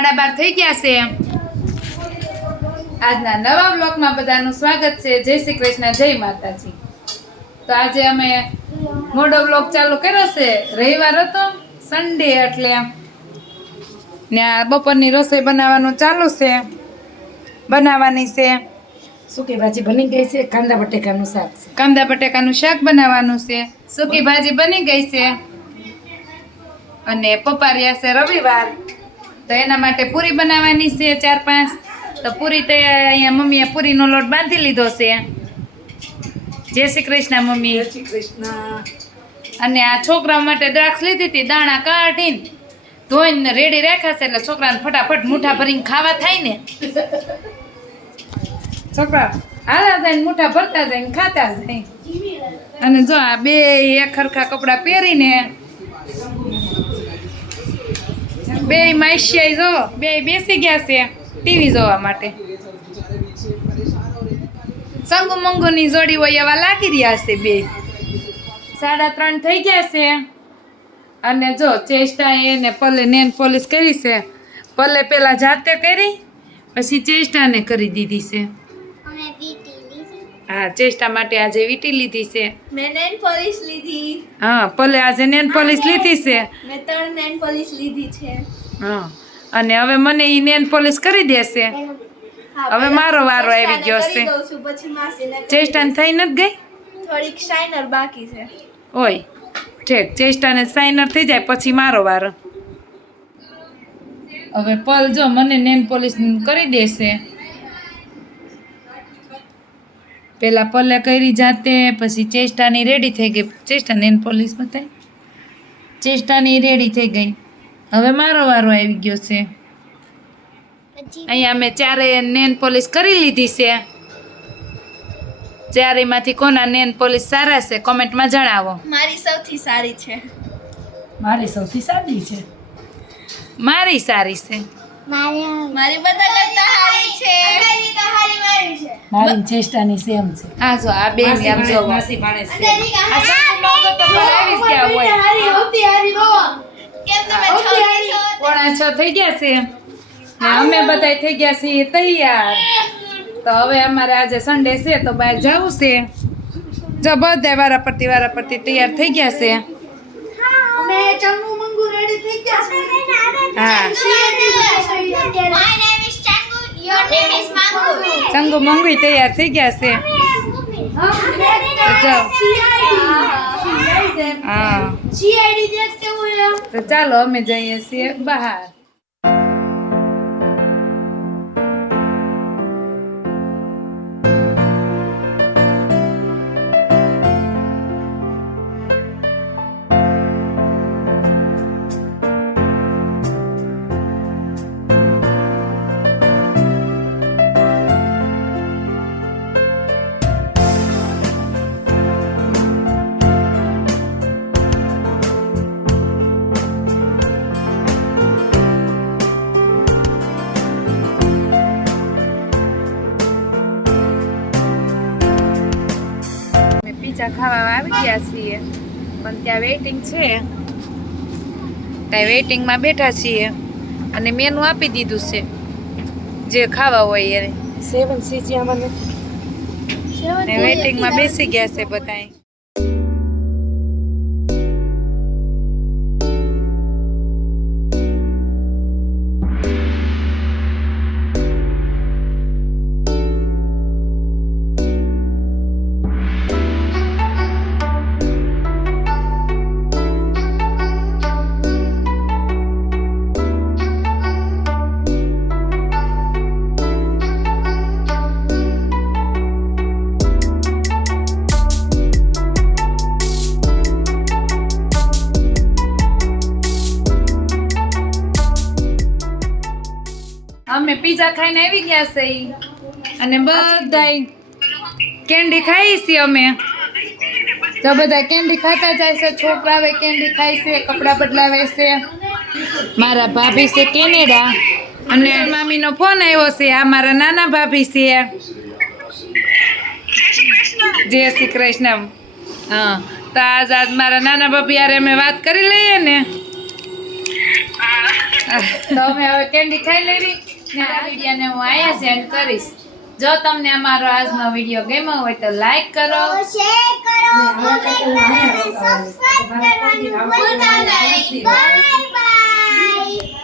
સાડા બાર થઈ ગયા છે. આજના નવા બ્લોગમાં બધાનું સ્વાગત છે. જય શ્રી કૃષ્ણ જય માતાજી. તો આજે અમે મોડો બ્લોગ ચાલુ કર્યો છે. રવિવાર હતો સન્ડે એટલે ને આ બપોરની રસોઈ બનાવવાનું ચાલુ છે. બનાવવાની છે. સૂકી ભાજી બની ગઈ છે? કાંદા બટેકાનું શાક છે. કાંદા બટેકાનું શાક બનાવવાનું છે. સૂકી ભાજી બની ગઈ છે? અને પપારિયા છે રવિવાર. તો એના માટે પૂરી બનાવવાની છે ચાર પાંચ. તો પૂરી તો અહીંયા મમ્મીએ પૂરીનો લોટ બાંધી લીધો છે. જય શ્રી કૃષ્ણ મમ્મી. શ્રી કૃષ્ણ. અને આ છોકરા માટે દ્રાક્ષ લીધી હતી દાણા કાઢીને ધોઈને રેડી રાખાશે છે એટલે છોકરાને ફટાફટ મૂઠા ભરીને ખાવા થાય ને. છોકરા હાલા જાય ને મુઠા ભરતા જાય ને ખાતા જાય અને જો આ બે એક ખરખા કપડાં પહેરીને બે માઈશિયાઈ જો, બે બેસી ગયા છે ટીવી જોવા માટે. સંગુ મંગુની જોડી હોય એવા લાગી રહ્યા છે બે. સાડા ત્રણ થઈ ગયા છે. અને જો ચેષ્ટા એને પલે નેન પોલીસ કરી છે. પલે પેલા જાતે કરી, પછી ચેષ્ટાને કરી દીધી છે. હા ચેષ્ટા માટે આજે વીટી લીધી છે. મેં નેન પોલિશ લીધી. હા પલે આજે નેન પોલિશ લીધી છે. મેં ત્રણ નેન પોલિશ લીધી છે. હા અને હવે મને ઈ નેન પોલિશ કરી દેશે. હવે મારો વારો આવી ગયો છે. ચેષ્ટાને થઈ નથી ગઈ? થોડીક શાઇનર બાકી છે. ઓય ઠીક ચેષ્ટાને સાઇનર થઈ જાય પછી મારો વારો. હવે પલ જો મને નેન પોલિશ કરી દેશે. પેલા પલે કરી જાતે પછી ચેષ્ટાની રેડી થઈ ગઈ. ચેષ્ટા નેન પોલીસ બતાવી. ચેષ્ટાની રેડી થઈ ગઈ. હવે મારો વારો આવી ગયો છે. અહીંયા અમે ચારે નેન પોલીસ કરી લીધી છે. ચારેમાંથી કોના નેન પોલીસ સારા છે કોમેન્ટમાં જણાવો. મારી સૌથી સારી છે. મારી સૌથી સારી છે? મારી સારી છે. મારી બધા કરતા સારી છે. મારી ચેષ્ટાની સેમ છે. આ જો આ બે આમ ભાણે- માસી પાણે છે. આ સાત મંગુ તો આવી જ ગયા હોય. કેમ તમે છોકરી છો પોણા છ થઈ ગયા છે. ને અમે બધાય થઈ ગયા છીએ તૈયાર. તો હવે અમારે આજે સન્ડે છે તો બહાર જવું છે. જો બધા વારા પરથી વારા પરથી તૈયાર થઈ ગયા છે. અમે ચંગુ મંગુ રેડી થઈ ગયા છે હા. ચંગુ મંગવી તૈયાર થઈ ગયા છે. હા. ચાલો અમે જઈએ છીએ બહાર. ખાવા આવી ગયા છીએ. પણ ત્યાં વેઇટિંગ છે. ત્યાં વેઇટિંગમાં બેઠા છીએ. અને મેનુ આપી દીધું છે. જે ખાવા હોય એને. સેવન સીજી આમાં નથી. વેઇટિંગમાં બેસી ગયા છે બધાય. પીઝા ખાઈને આવી ગયા છે. અને બધાય કેન્ડી ખાઈ છીએ અમે. તો બધા કેન્ડી ખાતા જાય છે છોકરા હવે કેન્ડી ખાય છે કપડાં બદલાવે છે. મારા ભાભી છે કેનેડા. અને મામીનો ફોન આવ્યો છે આ મારા નાના ભાભી છે. જય શ્રી કૃષ્ણ. હા તો આજ આજ મારા નાના ભાભી યારે અમે વાત કરી લઈએ ને. તો અમે હવે કેન્ડી ખાઈ લેવી. આ વિડીયોને હું અહીંયા સેન્ડ કરીશ. જો તમને અમારો આજનો વીડિયો ગમ્યો હોય તો લાઈક કરો. શેર કરો કોમેન્ટ કરો સબસ્ક્રાઇબ કરવાનું ભૂલતા નહીં. Bye bye